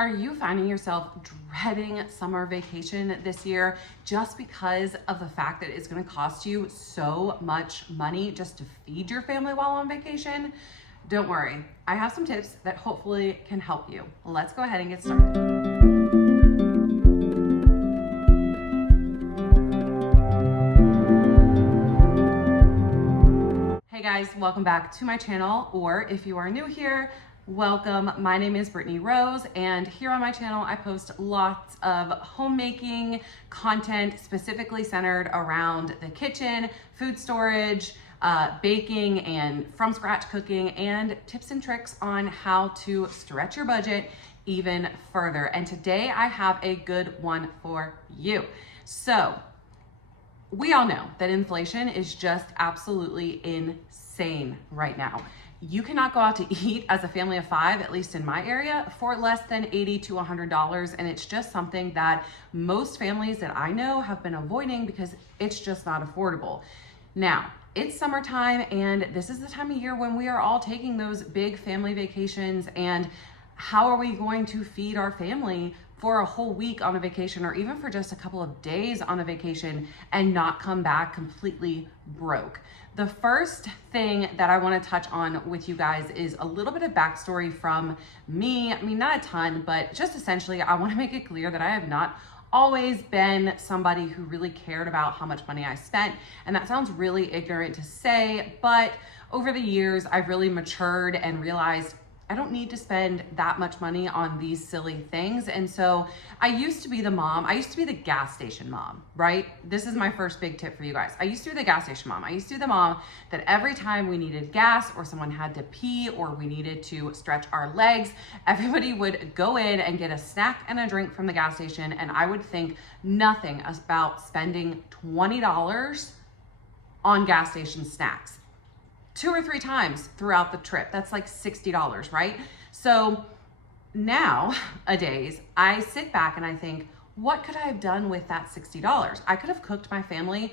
Are you finding yourself dreading summer vacation this year just because of the fact that it's going to cost you so much money just to feed your family while on vacation? Don't worry, I have some tips that hopefully can help you. Let's go ahead and get started. Hey guys, welcome back to my channel, or if you are new here, welcome. My name is Brittany Rose, and here on my channel I post lots of homemaking content specifically centered around the kitchen, food storage, baking, and from scratch cooking, and tips and tricks on how to stretch your budget even further. And today I have a good one for you. So we all know that inflation is just absolutely insane right now. You cannot go out to eat as a family of five, at least in my area, for less than $80 to $100. And it's just something that most families that I know have been avoiding because it's just not affordable. Now, it's summertime, and this is the time of year when we are all taking those big family vacations. And how are we going to feed our family for a whole week on a vacation, or even for just a couple of days on a vacation, and not come back completely broke? The first thing that I want to touch on with you guys is a little bit of backstory from me. I mean, not a ton, but just essentially, I want to make it clear that I have not always been somebody who really cared about how much money I spent. And that sounds really ignorant to say, but over the years, I've really matured and realized I don't need to spend that much money on these silly things. And so I used to be the mom. I used to be the gas station mom, right? This is my first big tip for you guys. I used to be the gas station mom. I used to be the mom that every time we needed gas, or someone had to pee, or we needed to stretch our legs, everybody would go in and get a snack and a drink from the gas station. And I would think nothing about spending $20 on gas station snacks 2 or 3 times throughout the trip. That's like $60, right? So nowadays, I sit back and I think, what could I have done with that $60? I could have cooked my family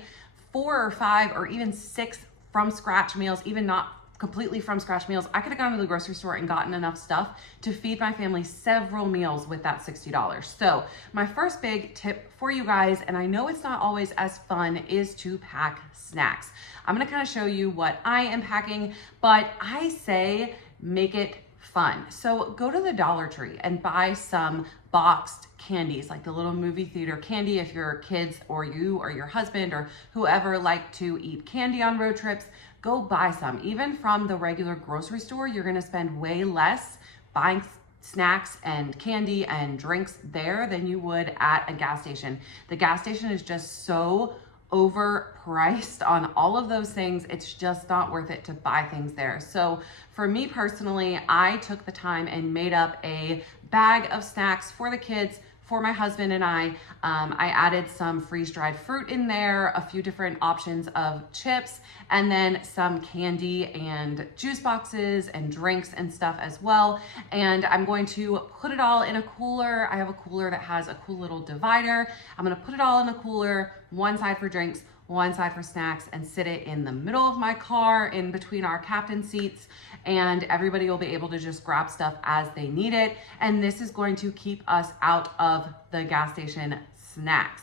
4 or 5 or even 6 from scratch meals, even not completely from scratch meals. I could have gone to the grocery store and gotten enough stuff to feed my family several meals with that $60. So my first big tip for you guys, and I know it's not always as fun, is to pack snacks. I'm gonna kind of show you what I am packing, but I say make it fun. So go to the Dollar Tree and buy some boxed candies, like the little movie theater candy if your kids or you or your husband or whoever like to eat candy on road trips. Go buy some. Even from the regular grocery store, you're gonna spend way less buying snacks and candy and drinks there than you would at a gas station. The gas station is just so overpriced on all of those things. It's just not worth it to buy things there. So for me personally, I took the time and made up a bag of snacks for the kids, for my husband and I added some freeze-dried fruit in there, a few different options of chips, and then some candy and juice boxes and drinks and stuff as well. And I'm going to put it all in a cooler. I have a cooler that has a cool little divider. I'm gonna put it all in a cooler, one side for drinks, one side for snacks, and sit it in the middle of my car in between our captain seats, and everybody will be able to just grab stuff as they need it. And this is going to keep us out of the gas station snacks.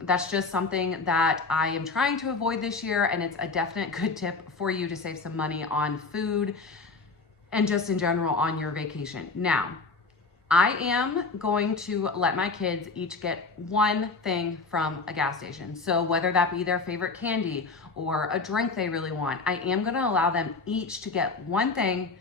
That's just something that I am trying to avoid this year, and it's a definite good tip for you to save some money on food and just in general on your vacation. Now, I am going to let my kids each get one thing from a gas station. So whether that be their favorite candy or a drink they really want, I am gonna allow them each to get one thing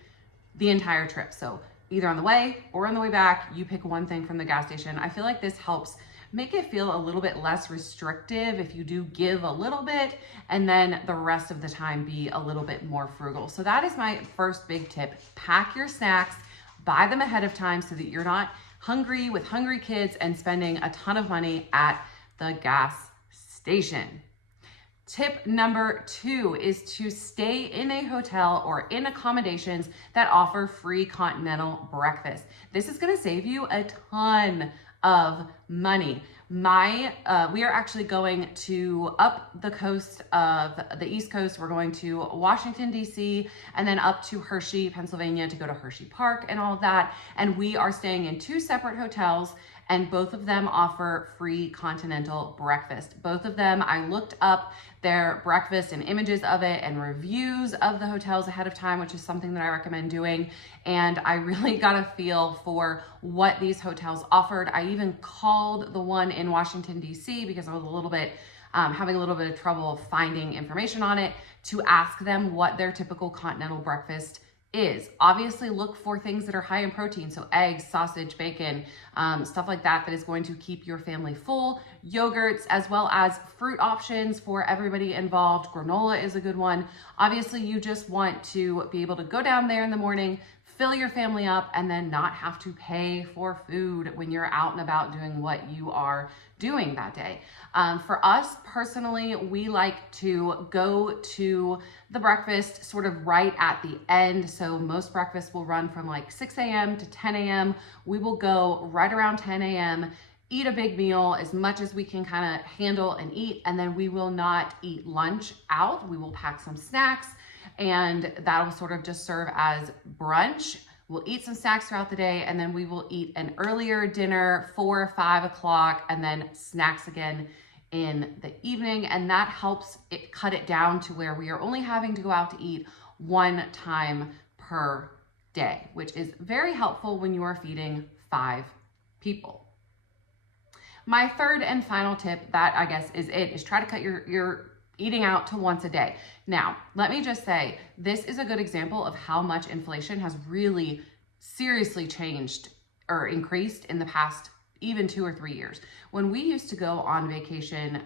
the entire trip. So either on the way or on the way back, you pick one thing from the gas station. I feel like this helps make it feel a little bit less restrictive if you do give a little bit, and then the rest of the time be a little bit more frugal. So that is my first big tip. Pack your snacks. Buy them ahead of time so that you're not hungry with hungry kids and spending a ton of money at the gas station. Tip number 2 is to stay in a hotel or in accommodations that offer free continental breakfast. This is gonna save you a ton of money. We are actually going to up the coast of the East Coast. We're going to Washington, D.C., and then up to Hershey, Pennsylvania to go to Hershey Park and all of that. And we are staying in 2 separate hotels, and both of them offer free continental breakfast. Both of them, I looked up their breakfast and images of it and reviews of the hotels ahead of time, which is something that I recommend doing. And I really got a feel for what these hotels offered. I even called the one in Washington, D.C., because I was having a little bit of trouble finding information on it, to ask them what their typical continental breakfast is. Obviously look for things that are high in protein, so eggs, sausage, bacon, stuff like that is going to keep your family full. Yogurts, as well as fruit options for everybody involved. Granola is a good one. Obviously you just want to be able to go down there in the morning, fill your family up, and then not have to pay for food when you're out and about doing what you are doing that day. For us personally, we like to go to the breakfast sort of right at the end. So most breakfasts will run from like 6 a.m. to 10 a.m. We will go right around 10 a.m., eat a big meal, as much as we can kind of handle and eat, and then we will not eat lunch out. We will pack some snacks, and that'll sort of just serve as brunch. We'll eat some snacks throughout the day, and then we will eat an earlier dinner, 4 or 5 o'clock, and then snacks again in the evening. And that helps it cut it down to where we are only having to go out to eat 1 time per day, which is very helpful when you are feeding 5 people. My third and final tip, that I guess is try to cut your eating out to once a day. Now, let me just say, this is a good example of how much inflation has really seriously changed or increased in the past even 2 or 3 years. When we used to go on vacation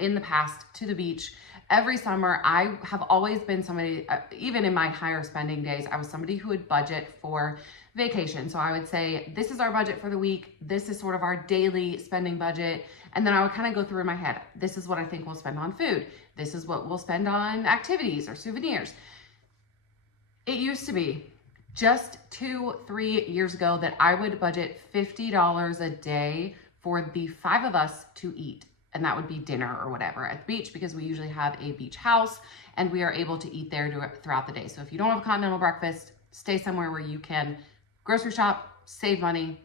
in the past to the beach every summer, I have always been somebody, even in my higher spending days, I was somebody who would budget for vacation. So I would say, this is our budget for the week. This is sort of our daily spending budget. And then I would kind of go through in my head, this is what I think we'll spend on food. This is what we'll spend on activities or souvenirs. It used to be just 2-3 years ago that I would budget $50 a day for the 5 of us to eat. And that would be dinner or whatever at the beach, because we usually have a beach house and we are able to eat there throughout the day. So if you don't have a continental breakfast, stay somewhere where you can grocery shop, save money,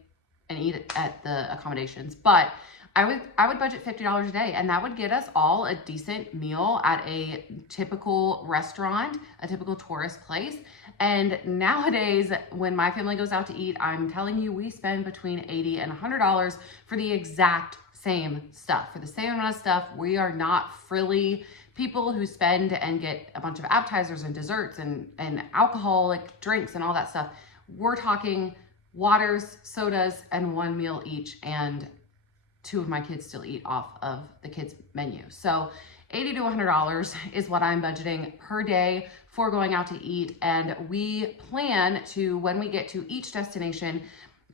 and eat at the accommodations. But I would budget $50 a day, and that would get us all a decent meal at a typical restaurant, a typical tourist place. And nowadays, when my family goes out to eat, I'm telling you, we spend between $80 and $100 for the exact same stuff. For the same amount of stuff, we are not frilly people who spend and get a bunch of appetizers and desserts and alcoholic drinks and all that stuff. We're talking waters, sodas, and 1 meal each, and 2 of my kids still eat off of the kids' menu. So $80 to $100 is what I'm budgeting per day for going out to eat. And we plan to, when we get to each destination,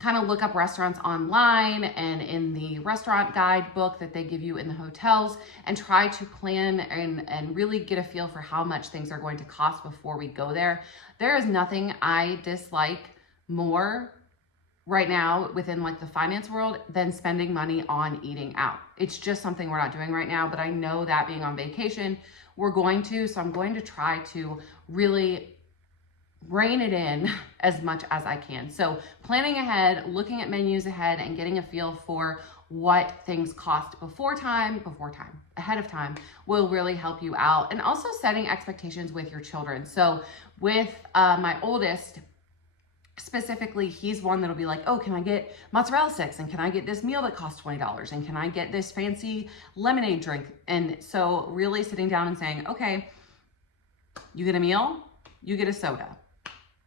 kind of look up restaurants online and in the restaurant guidebook that they give you in the hotels, and try to plan and really get a feel for how much things are going to cost before we go there. There is nothing I dislike more right now within like the finance world than spending money on eating out. It's just something we're not doing right now, but I know that being on vacation, we're going to, so I'm going to try to really rein it in as much as I can. So planning ahead, looking at menus ahead, and getting a feel for what things cost ahead of time will really help you out. And also setting expectations with your children. So with my oldest, specifically, he's one that'll be like, oh, can I get mozzarella sticks? And can I get this meal that costs $20? And can I get this fancy lemonade drink? And so really sitting down and saying, okay, you get a meal, you get a soda.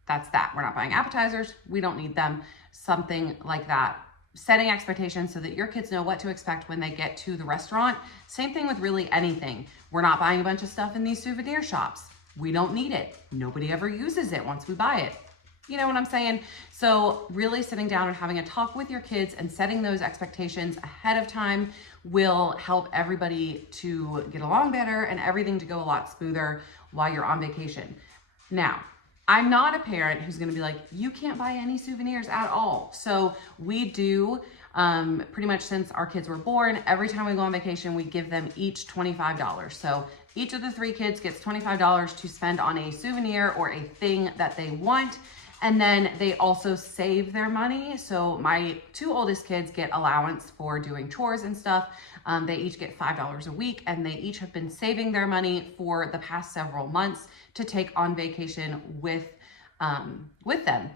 That's that. We're not buying appetizers. We don't need them. Something like that. Setting expectations so that your kids know what to expect when they get to the restaurant. Same thing with really anything. We're not buying a bunch of stuff in these souvenir shops. We don't need it. Nobody ever uses it once we buy it. You know what I'm saying? So really sitting down and having a talk with your kids and setting those expectations ahead of time will help everybody to get along better and everything to go a lot smoother while you're on vacation. Now, I'm not a parent who's gonna be like, you can't buy any souvenirs at all. So we do, pretty much since our kids were born, every time we go on vacation, we give them each $25. So each of the 3 kids gets $25 to spend on a souvenir or a thing that they want. And then they also save their money. So my 2 oldest kids get allowance for doing chores and stuff. They each get $5 a week, and they each have been saving their money for the past several months to take on vacation with them.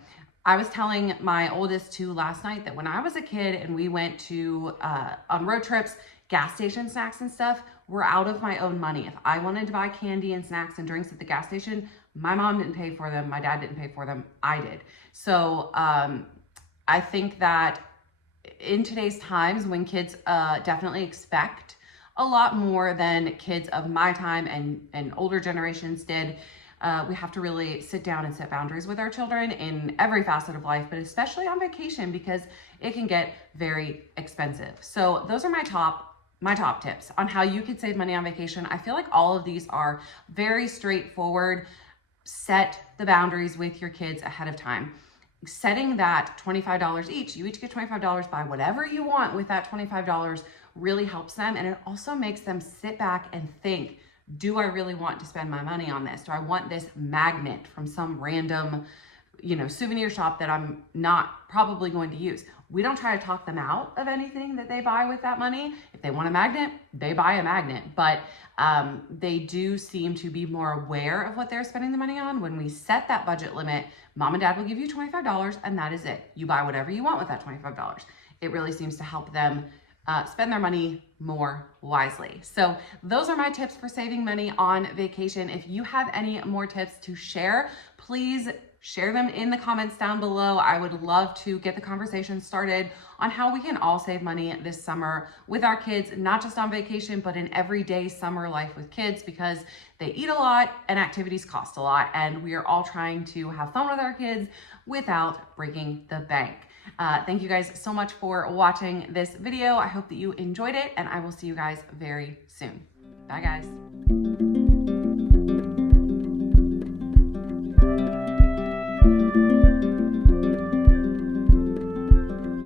I was telling my oldest 2 last night that when I was a kid and we went to on road trips, gas station snacks and stuff were out of my own money. If I wanted to buy candy and snacks and drinks at the gas station, my mom didn't pay for them, my dad didn't pay for them, I did. So I think that in today's times, when kids definitely expect a lot more than kids of my time and older generations did, we have to really sit down and set boundaries with our children in every facet of life, but especially on vacation, because it can get very expensive. So those are my top tips on how you can save money on vacation. I feel like all of these are very straightforward. Set the boundaries with your kids ahead of time. Setting that $25 each, you each get $25, buy whatever you want with that $25 really helps them. And it also makes them sit back and think, do I really want to spend my money on this? Do I want this magnet from some random, souvenir shop that I'm not probably going to use? We don't try to talk them out of anything that they buy with that money. If they want a magnet, they buy a magnet. But they do seem to be more aware of what they're spending the money on. When we set that budget limit, mom and dad will give you $25 and that is it. You buy whatever you want with that $25. It really seems to help them spend their money more wisely. So those are my tips for saving money on vacation. If you have any more tips to share, please share them in the comments down below. I would love to get the conversation started on how we can all save money this summer with our kids, not just on vacation, but in everyday summer life with kids, because they eat a lot and activities cost a lot. And we are all trying to have fun with our kids without breaking the bank. Thank you guys so much for watching this video. I hope that you enjoyed it, and I will see you guys very soon. Bye guys.